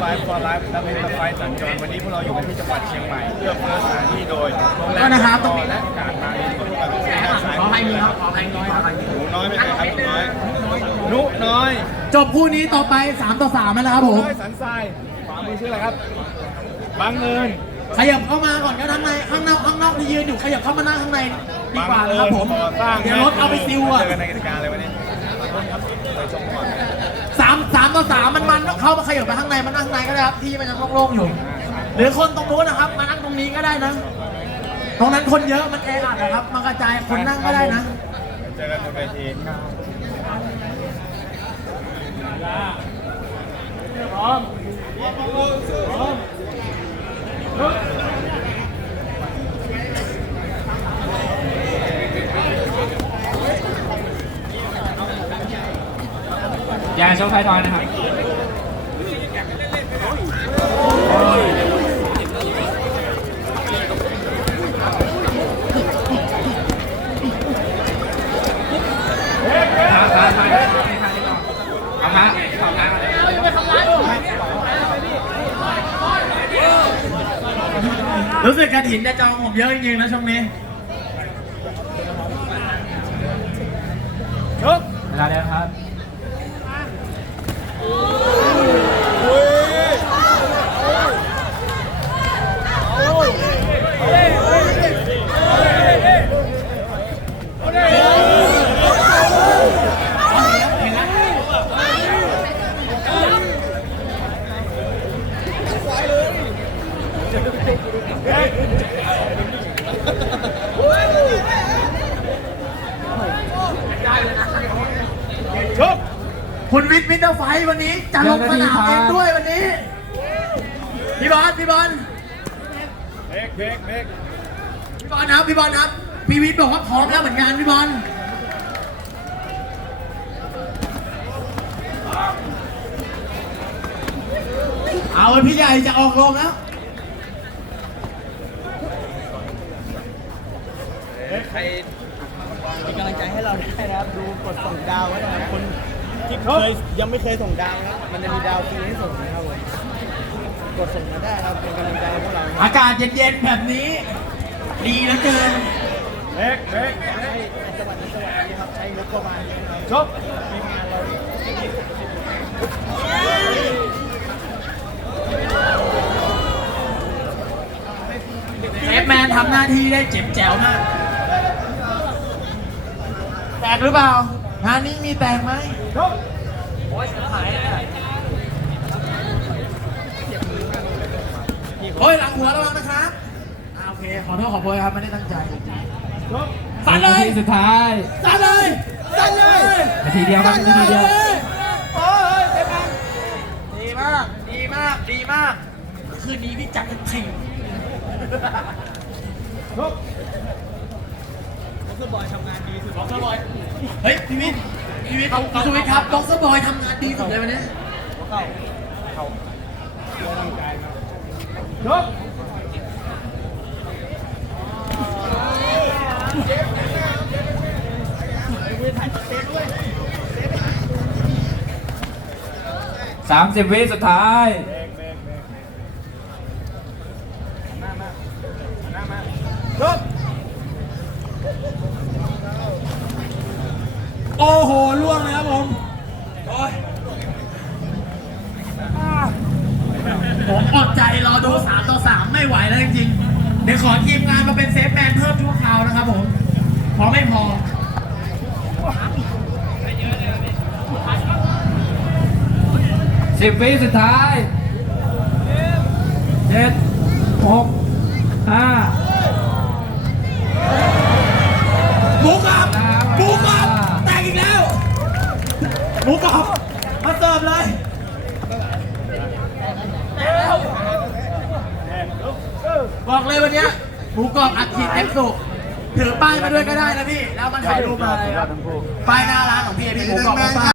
Five for Life และเป็นไฟสัญจรวันนี้พวกเราอยู่กันที่จังหวัดเชียงใหม่ เพื่อเพื่อสถานที่โดยโรงแรก็มนะครับต่อและการมาเรียนรู้กับผู้สายขออภัยมีครับขออภัยน้อยขออภัยหนูน้อยไม่ใช่ครับหนูน้อยหนุน้อยจบคู่นี้ต่อไป 3 ต่อ3แล้วนะครับผมน้อยสันทรายขวามือชื่ออะไรครับบางเอิญขยับเข้ามาก่อนก็ข้างในข้างนอกข้างนอกที่ยืนอยู่ขยับเข้ามานั่งข้างในดีกว่านะครับผมก่อสร้างเดี๋ยวรถเอาไปซิวอะเจอกันในกิจการเลยวันนี้ไปชมก่อนสามสามต่อสามมันมันๆ เข้ามาขยับไปข้างในมานั่งข้างในก็ได้ครับที่มันยังโล่งๆอยู่ หรือคนตรงนู้นนะครับ มานั่งตรงนี้ก็ได้นะ ตรงนั้นคนเยอะมันแออัดนะครับ มากระจายคนนั่งก็ได้นะ เจอกันบนเวทีอย่าโชว์ไฟทอยนะครับ เอามาเอามารู้สึกกระถินจะจองผมเยอะจริงๆนะช่วงนี้ชกเวลาเดินครับ คุณวิทย์มิสเตอร์ไฟท์วันนี้จะลงสนามเองด้วยวันนี้ พี่บอลพี่บอลเบรกเบรกเบรกพี่บอลครับพี่บอลครับพี่วิทย์บอกว่าพร้อมแล้วเหมือนกันพี่บอลเอาเลยพี่ใหญ่จะออกลงแล้วใครเป็นกำลังใจให้เราได้นะครับ ดูกดส่งดาวไว้นะครับคน ที่เคยยังไม่เคยส่งดาวนะครับมันจะมีดาวฟรีให้ส่งนะครับผมกดส่งมาได้ครับเป็นกำลังใจให้พวกเรานะครับอากาศเย็นๆแบบนี้ ดีเหลือเกินเบรกเบรกให้จังหวัดนี้จังหวัดนี้ครับใช้งบประมาณนี้นะครับชกทีมงานเราเซฟแมนทำหน้าที่ได้เจ็บแจ๋วมากแตกหรือเปล่า งานนี้มีแตกไหมชกโอ้ยหลังหัวระวังนะครับอ่าโอเค ขอโทษขอโพยครับไม่ได้ตั้งใจชกสั่นเลยนาทีสุดท้ายสั่นเลยสั่นเลยนาทีเดียวครับนาทีเดียวโอ้ยเซฟแมนดีมาก ดีมาก ดีมาก คืนนี้พี่จัดกันทิ้งชกบ็อก เซอร์บอยทำงานดีสุดบ็อกเซอร์บอยเฮ้ยพี่วิทย์พี่วิทย์พี่สุวิทย์ครับบ็อกเซอร์บอยทำงานดีสุดเลยวันนี้เข้าชกสามสิบวิสุดท้ายเบรกเบรกเบรกหน้ามาหน้ามาชก โอ้โหล่วงเลยครับผมโอ้ย ผมอดใจรอดู3ต่อ3ไม่ไหวแล้วจริงๆ เดี๋ยวขอทีมงานมาเป็นเซฟแมนเพิ่มชั่วคราวนะครับผมเพราะไม่พอสิบวิสุดท้ายเจ็ดหกห้าหมูกรอบหมูกรอบแตกอีกแล้วหมูกรอบมาเสิร์ฟเลยแตกแล้ว บอกเลยวันเนี้ยหมูกรอบอัดฉีดเอฟสุถือป้ายมาด้วยก็ได้นะพี่ แล้วมันถ่ายรูปมาเลยครับป้ายหน้าร้านของพี่พี่หมูกรอบของป้า